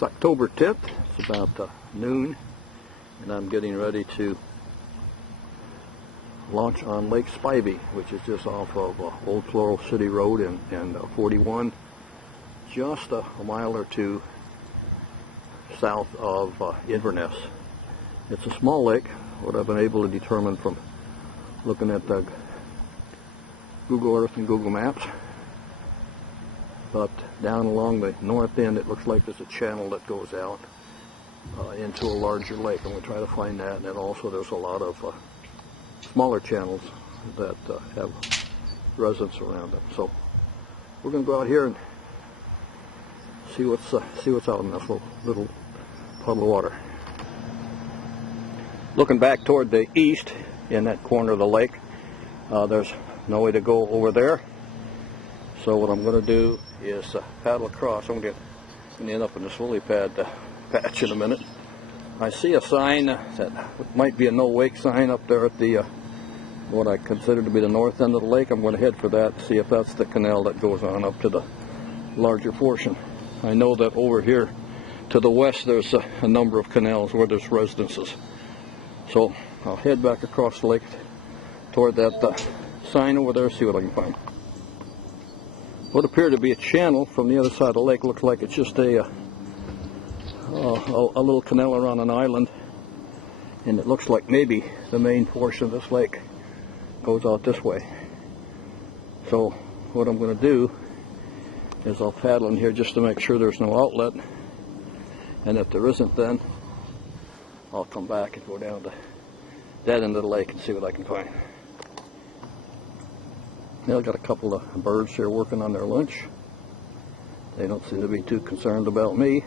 It's October 10th, it's about noon, and I'm getting ready to launch on Lake Spivey, which is just off of Old Floral City Road and 41, just a mile or two south of Inverness. It's a small lake, what I've been able to determine from looking at the Google Earth and Google Maps. But down along the north end, it looks like there's a channel that goes out into a larger lake. I'm going to try to find that. And then also there's a lot of smaller channels that have residents around them. So we're going to go out here and see what's out in this little puddle of water. Looking back toward the east in that corner of the lake, there's no way to go over there. So what I'm going to do is paddle across. I'm going to end up in this lily pad patch in a minute. I see a sign that might be a no wake sign up there at the what I consider to be the north end of the lake. I'm going to head for that, see if that's the canal that goes on up to the larger portion. I know that over here to the west there's a number of canals where there's residences. So I'll head back across the lake toward that sign over there, see what I can find. What appeared to be a channel from the other side of the lake looks like it's just a little canal around an island, and it looks like maybe the main portion of this lake goes out this way. So what I'm going to do is I'll paddle in here just to make sure there's no outlet, and if there isn't, then I'll come back and go down to that end of the lake and see what I can find. Now I've got a couple of birds here working on their lunch. They don't seem to be too concerned about me.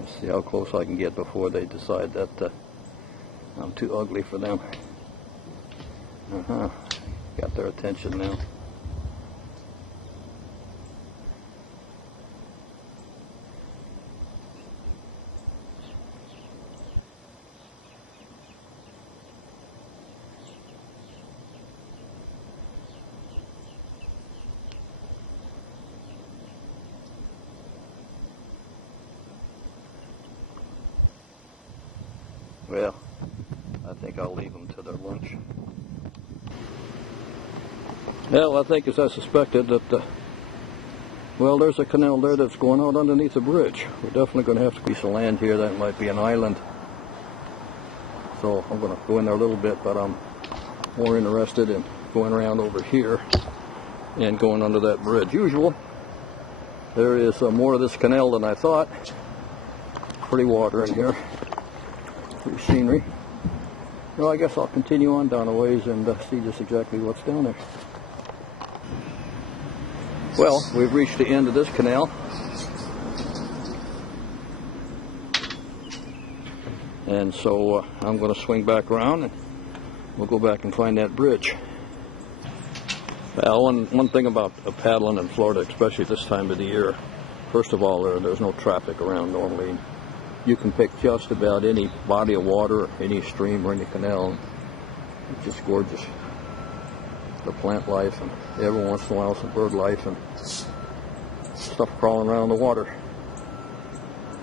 Let's see how close I can get before they decide that I'm too ugly for them. Got their attention now. Well, I think I'll leave them to their lunch. Well, I think as I suspected that, well, there's a canal there that's going out underneath a bridge. We're definitely going to have to piece of land here. That might be an island. So I'm going to go in there a little bit, but I'm more interested in going around over here and going under that bridge. Usual. There is more of this canal than I thought. Pretty water in here. Pretty scenery. Well, I guess I'll continue on down a ways and see just exactly what's down there. Well, we've reached the end of this canal. And so I'm going to swing back around and we'll go back and find that bridge. Well, one thing about paddling in Florida, especially this time of the year, first of all, there's no traffic around normally. You can pick just about any body of water, any stream or any canal. It's just gorgeous. The plant life, and every once in a while some bird life and stuff crawling around the water.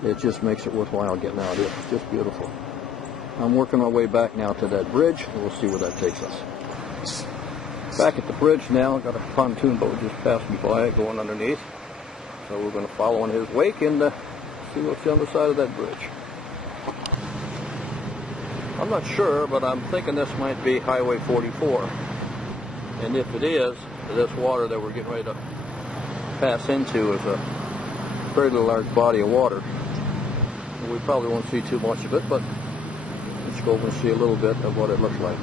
It just makes it worthwhile getting out here. It's just beautiful. I'm working my way back now to that bridge, and we'll see where that takes us. Back at the bridge now, I've got a pontoon boat just passed me by going underneath. So we're going to follow in his wake and see what's on the side of that bridge. I'm not sure, but I'm thinking this might be Highway 44. And if it is, this water that we're getting ready to pass into is a fairly large body of water. We probably won't see too much of it, but let's go over and see a little bit of what it looks like.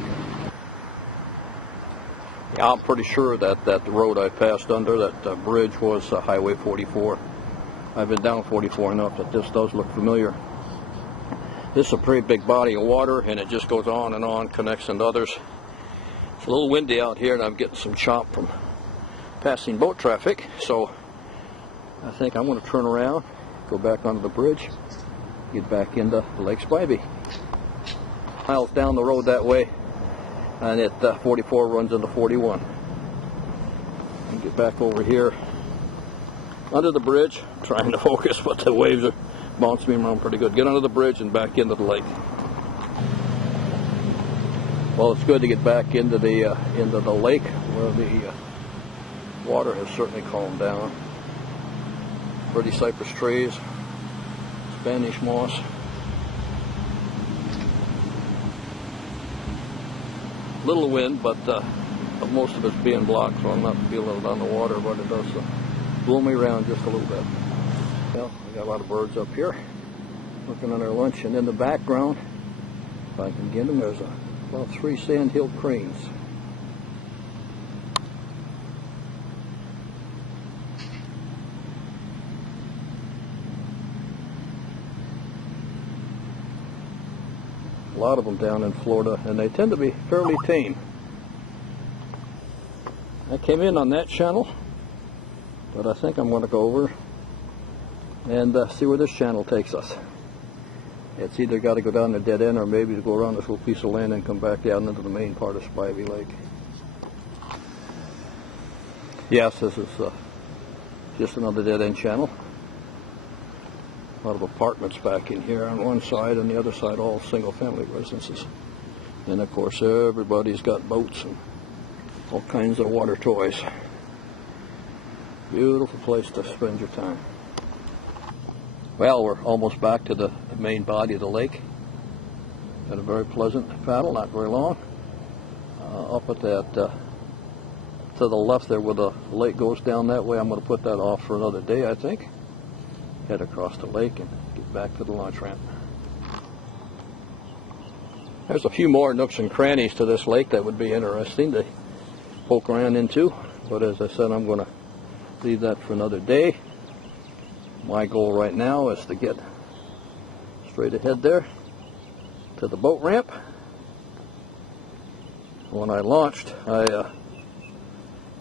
Yeah, I'm pretty sure that the road I passed under, that bridge, was Highway 44. I've been down 44 enough that this does look familiar. This is a pretty big body of water, and it just goes on, connects into others. It's a little windy out here, and I'm getting some chop from passing boat traffic, so I think I'm going to turn around, go back onto the bridge, get back into Lake Spivey. Miles down the road that way, and it 44 runs into 41. And get back over here under the bridge, trying to focus, but the waves are bouncing me around pretty good. Get under the bridge and back into the lake. Well, it's good to get back into the lake where the water has certainly calmed down. Pretty cypress trees, Spanish moss. Little wind, but most of it's being blocked, so I'm not feeling it on the water, but it does blow me around just a little bit. Well, we got a lot of birds up here looking on their lunch, and in the background, if I can get them, there's about 3 sandhill cranes. A lot of them down in Florida, and they tend to be fairly tame. I came in on that channel, but I think I'm going to go over and see where this channel takes us. It's either got to go down the dead end, or maybe to go around this little piece of land and come back down into the main part of Spivey Lake. Yes, this is just another dead end channel. A lot of apartments back in here on one side, and the other side all single family residences. And of course everybody's got boats and all kinds of water toys. Beautiful place to spend your time. Well, we're almost back to the main body of the lake. Had a very pleasant paddle, not very long. Up at that, to the left there where the lake goes down that way, I'm going to put that off for another day, I think. Head across the lake and get back to the launch ramp. There's a few more nooks and crannies to this lake that would be interesting to poke around into, but as I said, I'm going to leave that for another day. My goal right now is to get straight ahead there to the boat ramp. When I launched, I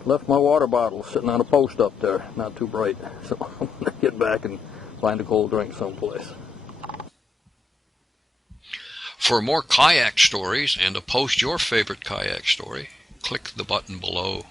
left my water bottle sitting on a post up there, not too bright, so I'm going to get back and find a cold drink someplace. For more kayak stories and to post your favorite kayak story, click the button below.